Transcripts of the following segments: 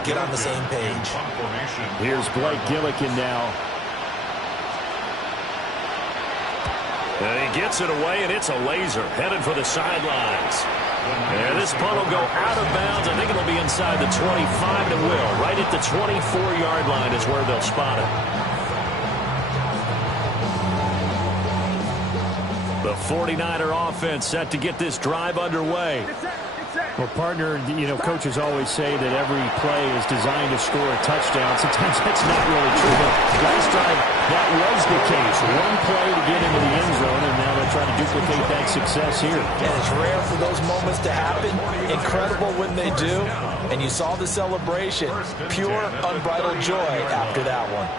all get on the same page. Here's Blake Gillikin now. And he gets it away, and it's a laser headed for the sidelines. And this punt will go out of bounds. I think it'll be inside the 25, and it will. Right at the 24-yard line is where they'll spot it. The 49er offense set to get this drive underway. Well, partner, you know, coaches always say that every play is designed to score a touchdown. Sometimes that's not really true, but last drive that was the case. One play to get into the end zone, and now they're trying to duplicate that success here. And it's rare for those moments to happen. Incredible when they do. And you saw the celebration. Pure, unbridled joy after that one.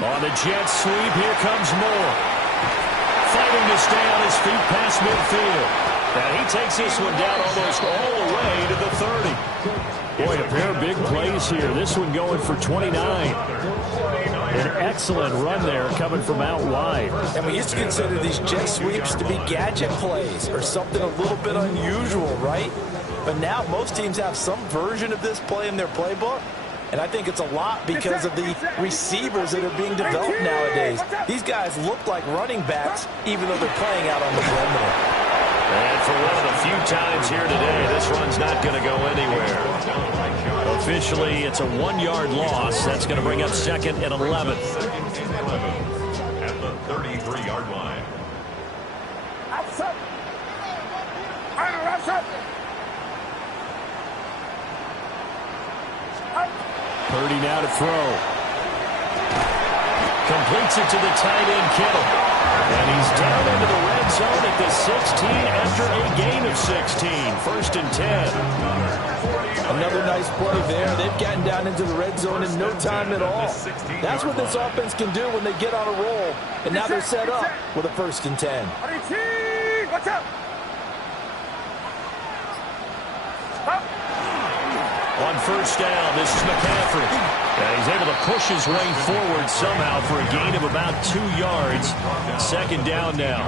On the jet sweep, here comes Moore. Fighting to stay on his feet past midfield. And he takes this one down almost all the way to the 30. Boy, a pair of big plays here. This one going for 29. An excellent run there coming from out wide. And we used to consider these jet sweeps to be gadget plays or something a little bit unusual, right? But now most teams have some version of this play in their playbook. And I think it's a lot because of the receivers that are being developed nowadays. These guys look like running backs, even though they're playing out on the perimeter. And for one of the few times here today, this run's not going to go anywhere. Officially, it's a 1-yard loss. That's going to bring up 2nd and 11. At the 33-yard line. Purdy now to throw. Completes it to the tight end, Kittle. And he's down into the red zone at the 16 after a gain of 16. 1st and 10. Another nice play there. They've gotten down into the red zone in no time at all. That's what this offense can do when they get on a roll. And now they're set up with a 1st and 10. What's up? On 1st down, this is McCaffrey. He's able to push his way forward somehow for a gain of about 2 yards. 2nd down now.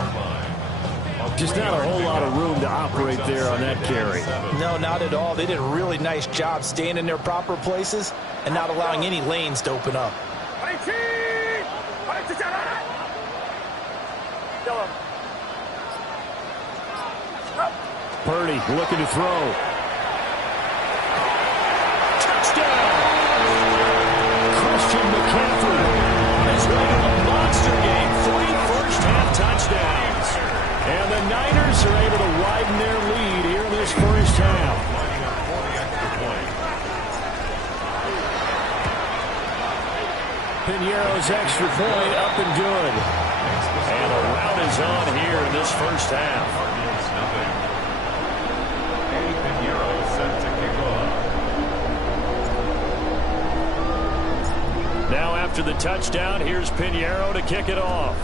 Just not a whole lot of room to operate there on that carry. No, not at all. They did a really nice job staying in their proper places and not allowing any lanes to open up. Purdy looking to throw. McCaffrey on his way to a monster game. 3 first-half touchdowns. And the Niners are able to widen their lead here in this first half. Piñeiro's extra point up and good. And the rout is on here in this first half. Eddie Piñeiro set to kick off. Now after the touchdown, here's Piñeiro to kick it off.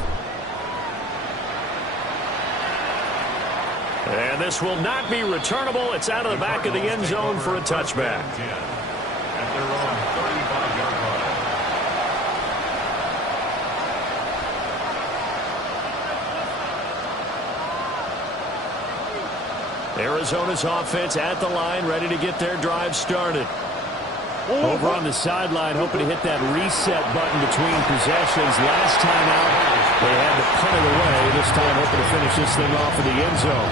And this will not be returnable. It's out of the back of the end zone for a touchback. At their own 35-yard line. Arizona's offense at the line, ready to get their drive started. Over on the sideline, hoping to hit that reset button between possessions. Last time out, they had to punt it away. This time, hoping to finish this thing off in the end zone.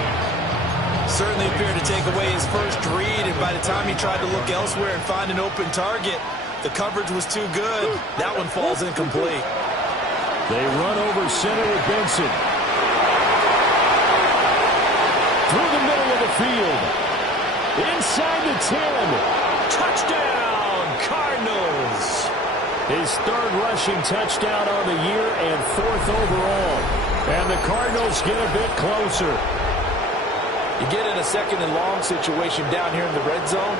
Certainly appeared to take away his first read, and by the time he tried to look elsewhere and find an open target, the coverage was too good. That one falls incomplete. They run over center with Benson. Through the middle of the field. Inside the 10. Touchdown! Cardinals. His 3rd rushing touchdown on the year and 4th overall. And the Cardinals get a bit closer. You get in a 2nd and long situation down here in the red zone,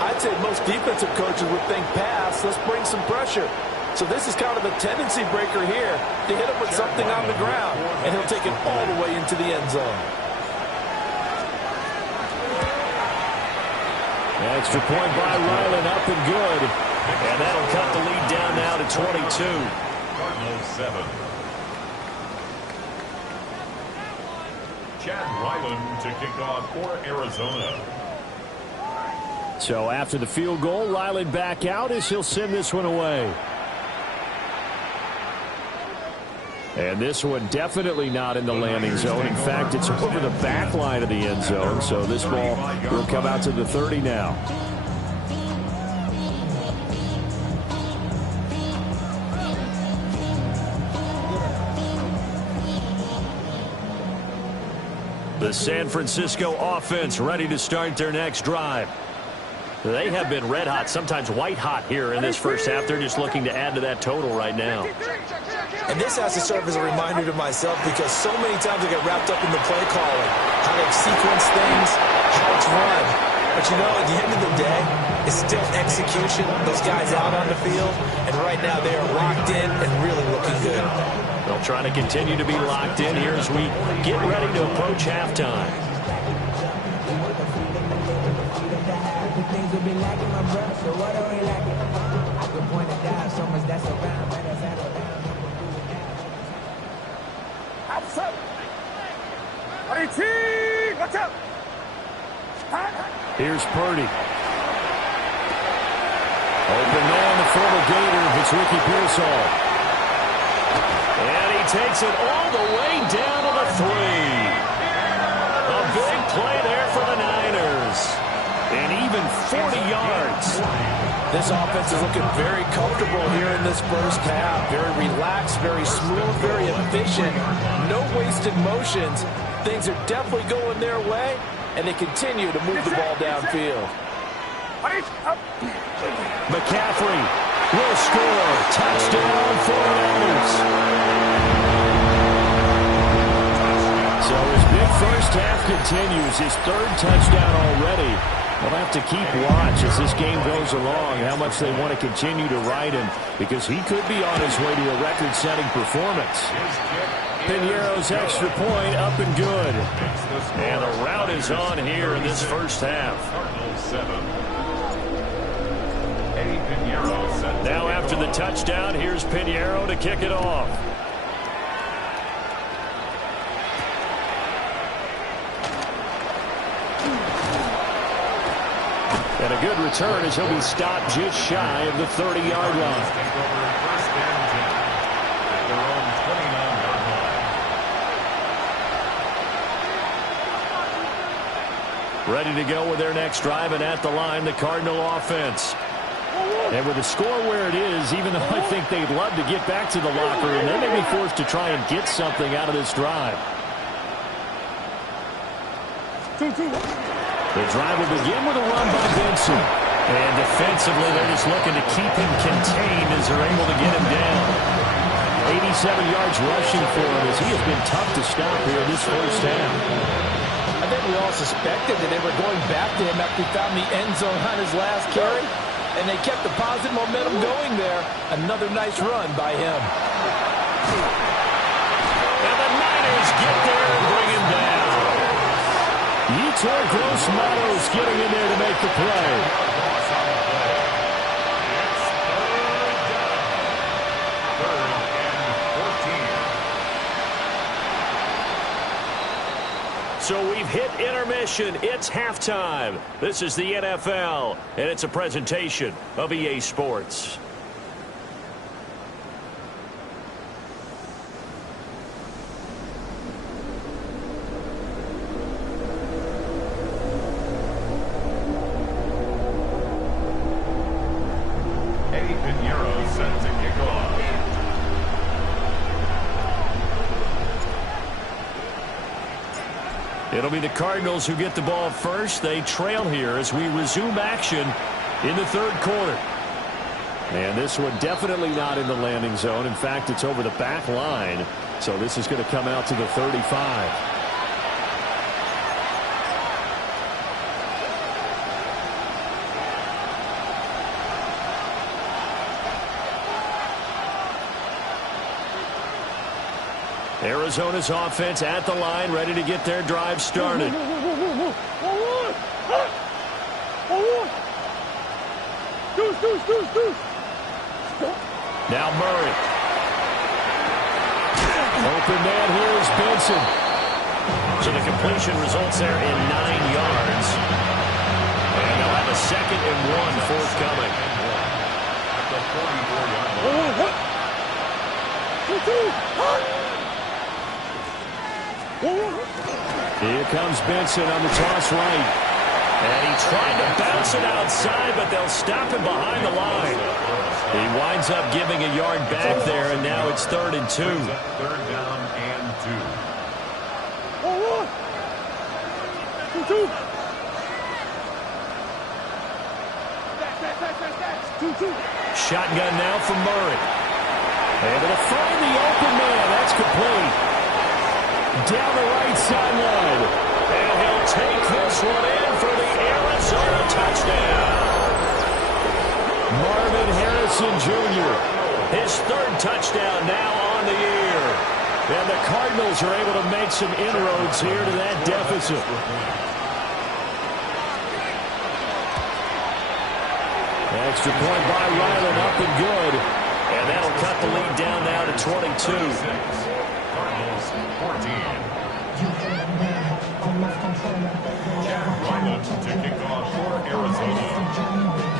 I'd say most defensive coaches would think pass, let's bring some pressure. So this is kind of a tendency breaker here to hit him with something on the ground, and he'll take it all the way into the end zone. Extra point by Ryland, up and good. And that'll cut the lead down now to 22. Cardinals 7. Chad Ryland to kick off for Arizona. So after the field goal, Ryland back out as he'll send this one away. And this one definitely not in the landing zone. In fact, it's over the back line of the end zone. So this ball will come out to the 30 now. The San Francisco offense ready to start their next drive. They have been red hot, sometimes white hot here in this first half. They're just looking to add to that total right now. And this has to serve as a reminder to myself because so many times I get wrapped up in the play calling, how they sequence things, how it's run. But you know, at the end of the day, it's still execution. Those guys out on the field, and right now they are locked in and really looking good. They'll try to continue to be locked in here as we get ready to approach halftime. Here's Purdy. Open man, the former Gator. It's Ricky Pearsall. And he takes it all the way down to the 3. A big play there for the Niners. And even 40 yards. This offense is looking very comfortable here in this first half. Very relaxed, very smooth, very efficient. No wasted motions. Things are definitely going their way, and they continue to move the ball downfield. McCaffrey will score. Touchdown 49ers. So his big first half continues. His third touchdown already. They'll have to keep watch as this game goes along, how much they want to continue to ride him, because he could be on his way to a record-setting performance. Piñeiro's extra point up and good. And the route is on here in this first half. Now after the touchdown, here's Piñeiro to kick it off. And a good return as he'll be stopped just shy of the 30-yard line. Ready to go with their next drive, and at the line, the Cardinal offense. And with the score where it is, even though I think they'd love to get back to the locker room, they may be forced to try and get something out of this drive. The drive will begin with a run by Benson. And defensively, they're just looking to keep him contained as they're able to get him down. 87 yards rushing for him as he has been tough to stop here this first half. I think we all suspected that they were going back to him after he found the end zone on his last carry, and they kept the positive momentum going there. Another nice run by him. And the Niners get there and bring him down. Yetur Gross-Matos getting in there to make the play. So we've hit intermission. It's halftime. This is the NFL, and it's a presentation of EA Sports. Eddie Piñeiro set to kick off. It'll be the Cardinals who get the ball first. They trail here as we resume action in the third quarter. And this one definitely not in the landing zone. In fact, it's over the back line. So this is going to come out to the 35. Arizona's offense at the line, ready to get their drive started. Now Murray. Open man here is Benson. So the completion results there in 9 yards. And they'll have a 2nd and 1 forthcoming. At the 44-yard line. Here comes Benson on the toss right. And he tried to bounce it outside, but they'll stop him behind the line. He winds up giving a yard back there, and now it's 3rd and 2. 3rd down and 2. Shotgun now from Murray. Able to find the open man. That's complete. Down the right sideline. And he'll take this one in for the Arizona touchdown. Marvin Harrison Jr. His 3rd touchdown now on the year. And the Cardinals are able to make some inroads here to that deficit. Extra point by Ryland, up and good. And that'll cut the lead down now to 22. Cardinals 14. Ryland to kick off for Arizona.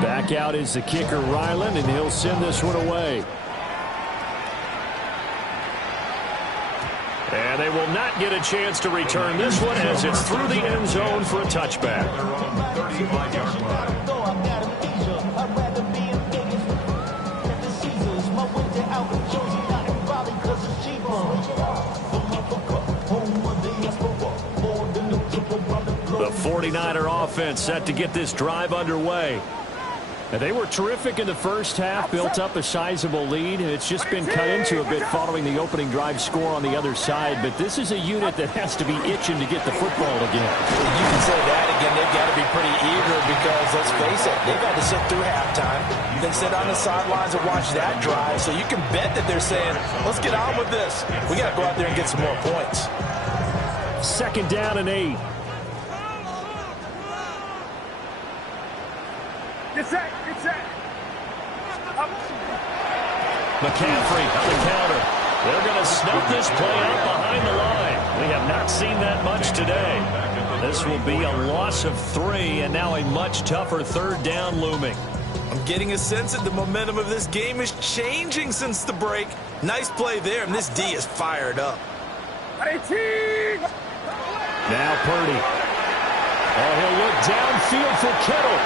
Back out is the kicker, Ryland, and he'll send this one away. And they will not get a chance to return this one as it's through the end zone for a touchback. Their own 35-yard line. The 49er offense set to get this drive underway. And they were terrific in the first half, built up a sizable lead, and it's just been cut into a bit following the opening drive score on the other side. But this is a unit that has to be itching to get the football again. You can say that again. They've got to be pretty eager because, let's face it, they've had to sit through halftime, then sit on the sidelines and watch that drive. So you can bet that they're saying, let's get on with this. We got to go out there and get some more points. 2nd down and 8. Get set. McCaffrey on the counter. They're going to snuff this play out behind the line. We have not seen that much today. This will be a loss of 3, and now a much tougher 3rd down looming. I'm getting a sense that the momentum of this game is changing since the break. Nice play there, and this D is fired up. 18. Now Purdy. Oh, he'll look downfield for Kittle.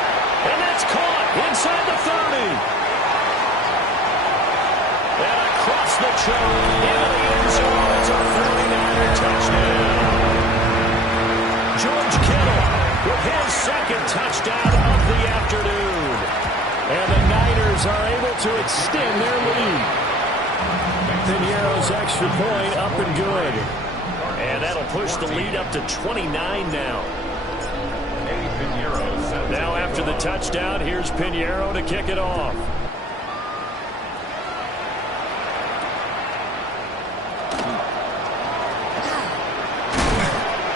And that's caught inside the 30. And across the choke into the end zone. It's a 49er touchdown. George Kittle with his 2nd touchdown of the afternoon. And the Niners are able to extend their lead. Piñeiro's extra point up and good. And that'll push the lead up to 29 now. Now after the touchdown, here's Piñeiro to kick it off.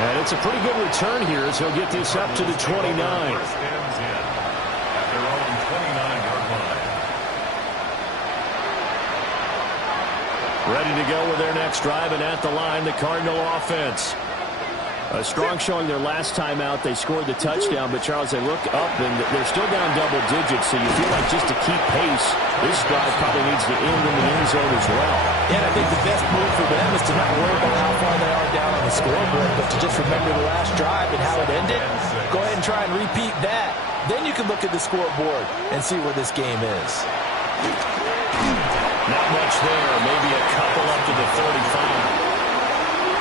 And it's a pretty good return here as he'll get this up to the 29. Ready to go with their next drive, and at the line, the Cardinal offense. A strong showing their last time out. They scored the touchdown, but, Charles, they look up, and they're still down double digits, so you feel like just to keep pace, this drive probably needs to end in the end zone as well. And I think the best move for them is to not worry about how far they are down on the scoreboard, but to just remember the last drive and how it ended. Go ahead and try and repeat that. Then you can look at the scoreboard and see where this game is. Not much there, maybe a couple up to the 35.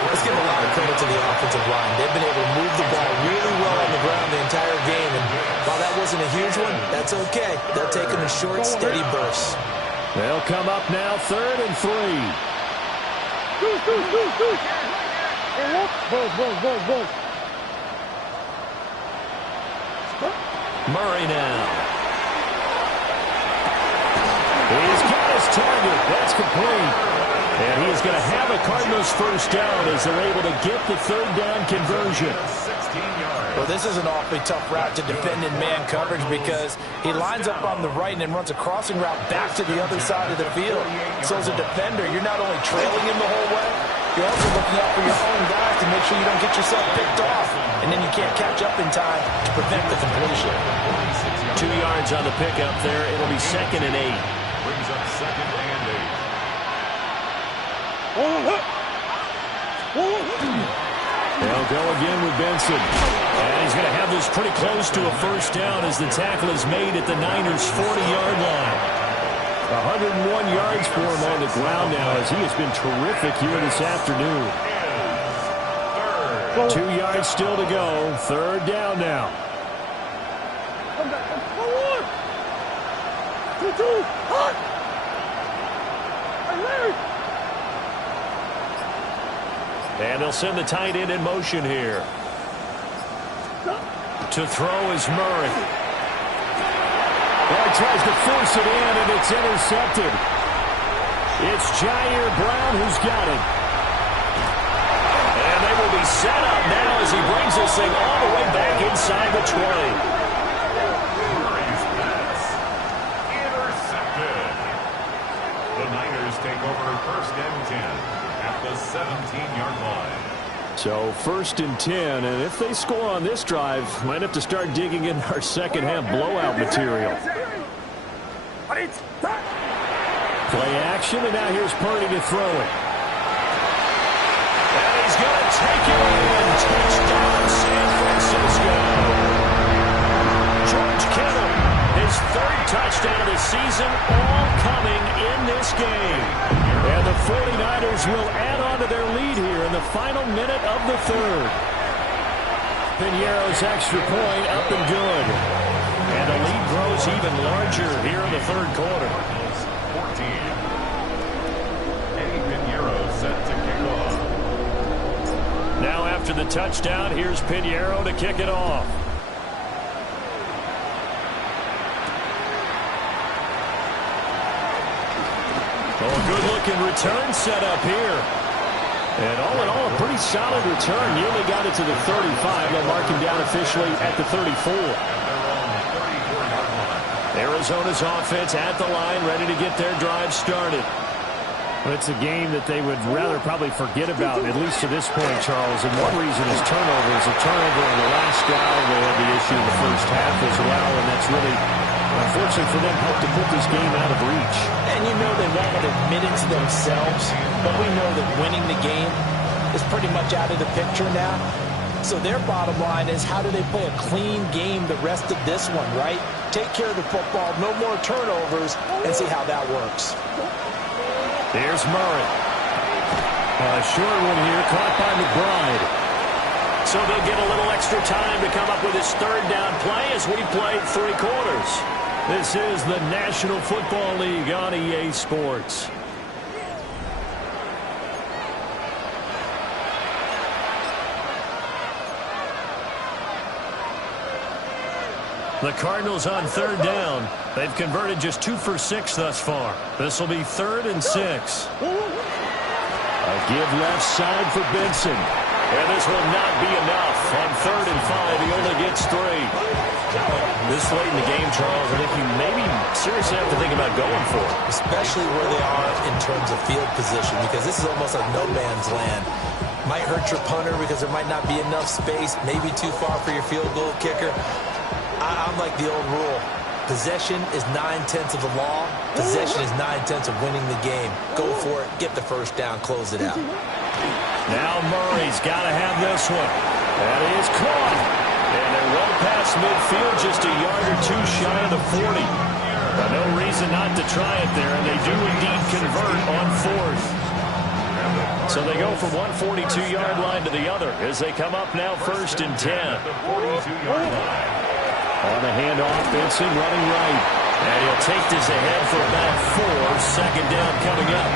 Let's give a lot of credit to the offensive line. They've been able to move the ball really well on the ground the entire game. And while that wasn't a huge one, that's okay. They'll take them in short, steady bursts. They'll come up now 3rd and 3. Murray now. He's got his target. That's complete. And he is going to have a Cardinals 1st down as they're able to get the 3rd down conversion. Well, this is an awfully tough route to defend in man coverage because he lines up on the right and then runs a crossing route back to the other side of the field. So as a defender, you're not only trailing him the whole way, you're also looking out for your own guys to make sure you don't get yourself picked off, and then you can't catch up in time to prevent the completion. 2 yards on the pickup there. It'll be 2nd and 8. Brings up 2nd and 8. They'll go again with Benson. And he's going to have this pretty close to a first down as the tackle is made at the Niners' 40-yard line. 101 yards for him on the ground now as he has been terrific here this afternoon. 2 yards still to go. 3rd down now. And they'll send the tight end in motion here. To throw is Murray. Well, he tries to force it in, and it's intercepted. It's Jair Brown who's got it. And they will be set up now as he brings this thing all the way back inside the 20. Murray's pass. Intercepted. The Niners take over 1st and 10 at the 17-yard line. So 1st and 10, and if they score on this drive, might have to start digging in our second half blowout material. Play action, and now here's Purdy to throw it. And he's going to take it in. Touchdown, San Francisco. George Kittle, his 3rd touchdown of the season, all coming in this game. And the 49ers will add on to their lead here in the final minute of the 3rd. Piñeiro's extra point up and good. And the lead grows even larger here in the 3rd quarter. 14. Eddie Piñeiro set to kick off. Now after the touchdown, here's Piñeiro to kick it off. Oh, good-looking return set up here. And all in all, a pretty solid return. Nearly got it to the 35. They'll mark him down officially at the 34. Arizona's offense at the line, ready to get their drive started. Well, it's a game that they would rather probably forget about, at least to this point, Charles. And one reason is turnovers. A turnover on the last drive. They had the issue in the first half as well, and that's really, unfortunately for them, helped to put this game out of reach. And you know they won't admit it to themselves, but we know that winning the game is pretty much out of the picture now. So their bottom line is, how do they play a clean game the rest of this one, right? Take care of the football, no more turnovers, and see how that works. Here's Murray. A short one here, caught by McBride. So they'll get a little extra time to come up with his 3rd down play as we play 3 quarters. This is the National Football League on EA Sports. The Cardinals on 3rd down. They've converted just 2 for 6 thus far. This will be 3rd and 6. A give left side for Benson. And this will not be enough. On 3rd and 5, he only gets 3. This late in the game, Charles, I think you maybe seriously have to think about going for it. Especially where they are in terms of field position, because this is almost like no man's land. Might hurt your punter because there might not be enough space, maybe too far for your field goal kicker. I'm like the old rule. Possession is 9/10 of the law. Possession is 9/10 of winning the game. Go for it. Get the first down. Close it out. Now Murray's got to have this one. That is caught. And they're well past midfield, just a yard or 2 shy of the 40. No reason not to try it there, and they do indeed convert on 4th. So they go from one 42-yard line to the other as they come up now 1st and 10. On the handoff, Benson running right. And he'll take this ahead for about 4. 2nd down coming up.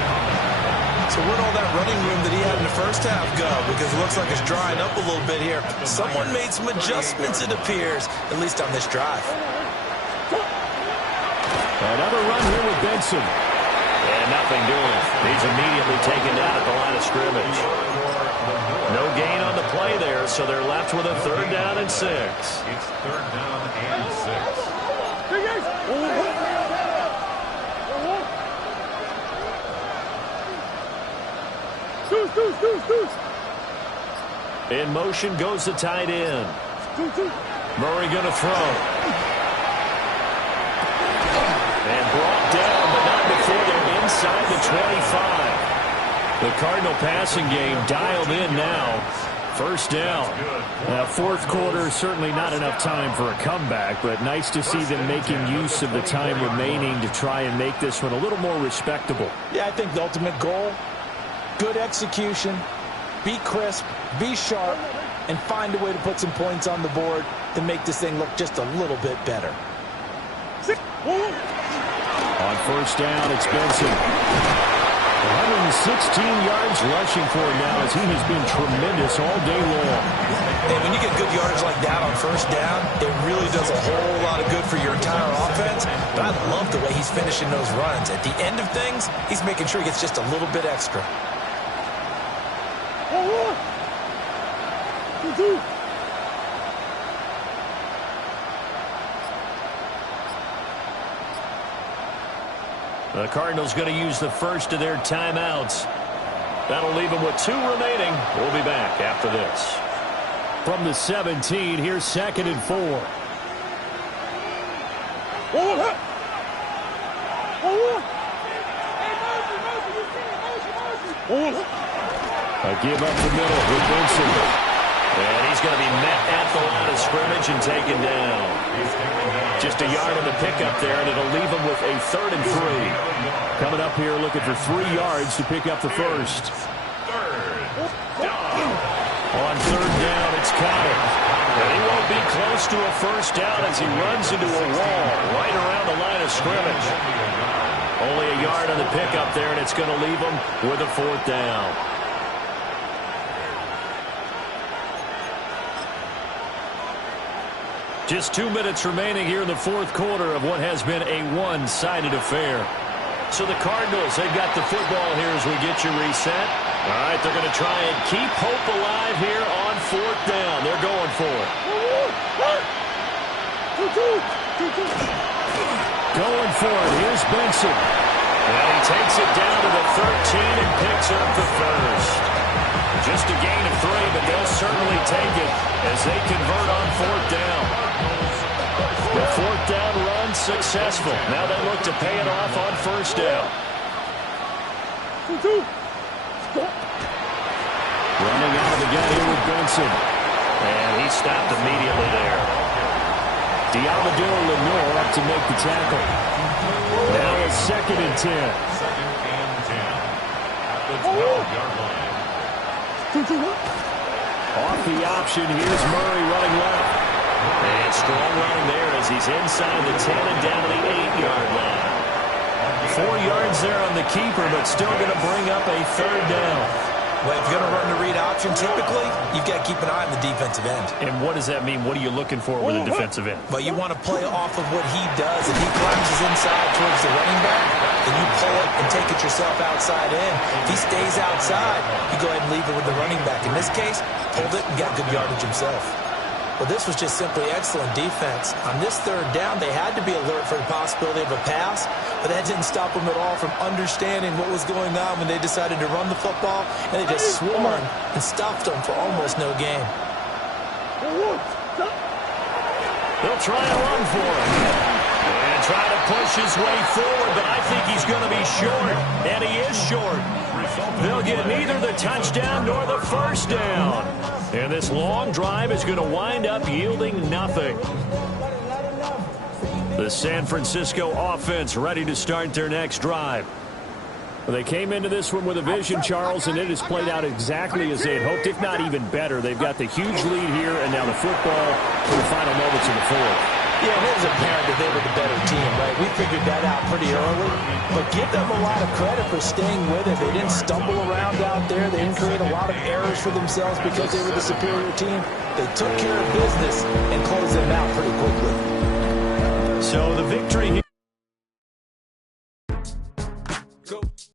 So where'd all that running room that he had in the first half go? Because it looks like it's drying up a little bit here. Someone made some adjustments, it appears, at least on this drive. Another run here with Benson. And nothing doing. He's immediately taken down at the line of scrimmage. No gain on the play there, so they're left with a 3rd down and 6. It's 3rd down and 6. In motion goes the tight end. Murray going to throw. And brought down, but not before they're inside the 25. The Cardinal passing game dialed in now. First down. Now, fourth quarter, certainly not enough time for a comeback, but nice to see them making use of the time remaining to try and make this one a little more respectable. Yeah, I think the ultimate goal, good execution, be crisp, be sharp, and find a way to put some points on the board to make this thing look just a little bit better. On first down, it's Benson. 116 yards rushing for him now as he has been tremendous all day long. And when you get good yards like that on first down, it really does a whole lot of good for your entire offense. But I love the way he's finishing those runs. At the end of things, he's making sure he gets just a little bit extra. The Cardinals going to use the first of their timeouts. That'll leave them with 2 remaining. We'll be back after this. From the 17, here's 2nd and 4. A give up the middle with Benson. And he's going to be met at the line of scrimmage and taken down. Just a yard on the pickup there, and it'll leave him with a 3rd and 3. Coming up here looking for 3 yards to pick up the first. On 3rd down, it's Connor. And he won't be close to a first down as he runs into a wall right around the line of scrimmage. Only a yard on the pickup there, and it's going to leave him with a 4th down. Just 2 minutes remaining here in the fourth quarter of what has been a one-sided affair. So the Cardinals, they've got the football here as we get you reset. All right, they're going to try and keep hope alive here on 4th down. They're going for it. Going for it. Here's Benson. And he takes it down to the 13 and picks up the first. Just a gain of 3, but they'll certainly take it as they convert on 4th down. The 4th down run successful. Now they look to pay it off on first down. Running out of the gun here with Benson. And he stopped immediately there. Diamador Lenore up to make the tackle. Now it's 2nd and 10. 2nd and 10. At the 12-yard line. Off the option, here's Murray running left. And strong running there as he's inside the 10 and down to the 8-yard line. 4 yards there on the keeper, but still going to bring up a 3rd down. Well, if you're going to run the read option, typically, you've got to keep an eye on the defensive end. And what does that mean? What are you looking for with a defensive end? Well, you want to play off of what he does. If he collapses inside towards the running back, then you pull it and take it yourself outside in. If he stays outside, you go ahead and leave it with the running back. In this case, pulled it and got good yardage himself. Well, this was just simply excellent defense. On this 3rd down, they had to be alert for the possibility of a pass, but that didn't stop them at all from understanding what was going on when they decided to run the football, and they just swarmed and stopped them for almost no gain. They'll try and run for him. And try to push his way forward, but I think he's going to be short, and he is short. They'll get neither the touchdown nor the first down. And this long drive is going to wind up yielding nothing. The San Francisco offense ready to start their next drive. Well, they came into this one with a vision, Charles, and it has played out exactly as they had hoped, if not even better. They've got the huge lead here, and now the football for the final moments of the fourth. Yeah, and it was apparent that they were the better team, right? We figured that out pretty early. But give them a lot of credit for staying with it. They didn't stumble around out there. They didn't create a lot of errors for themselves because they were the superior team. They took care of business and closed them out pretty quickly. So the victory here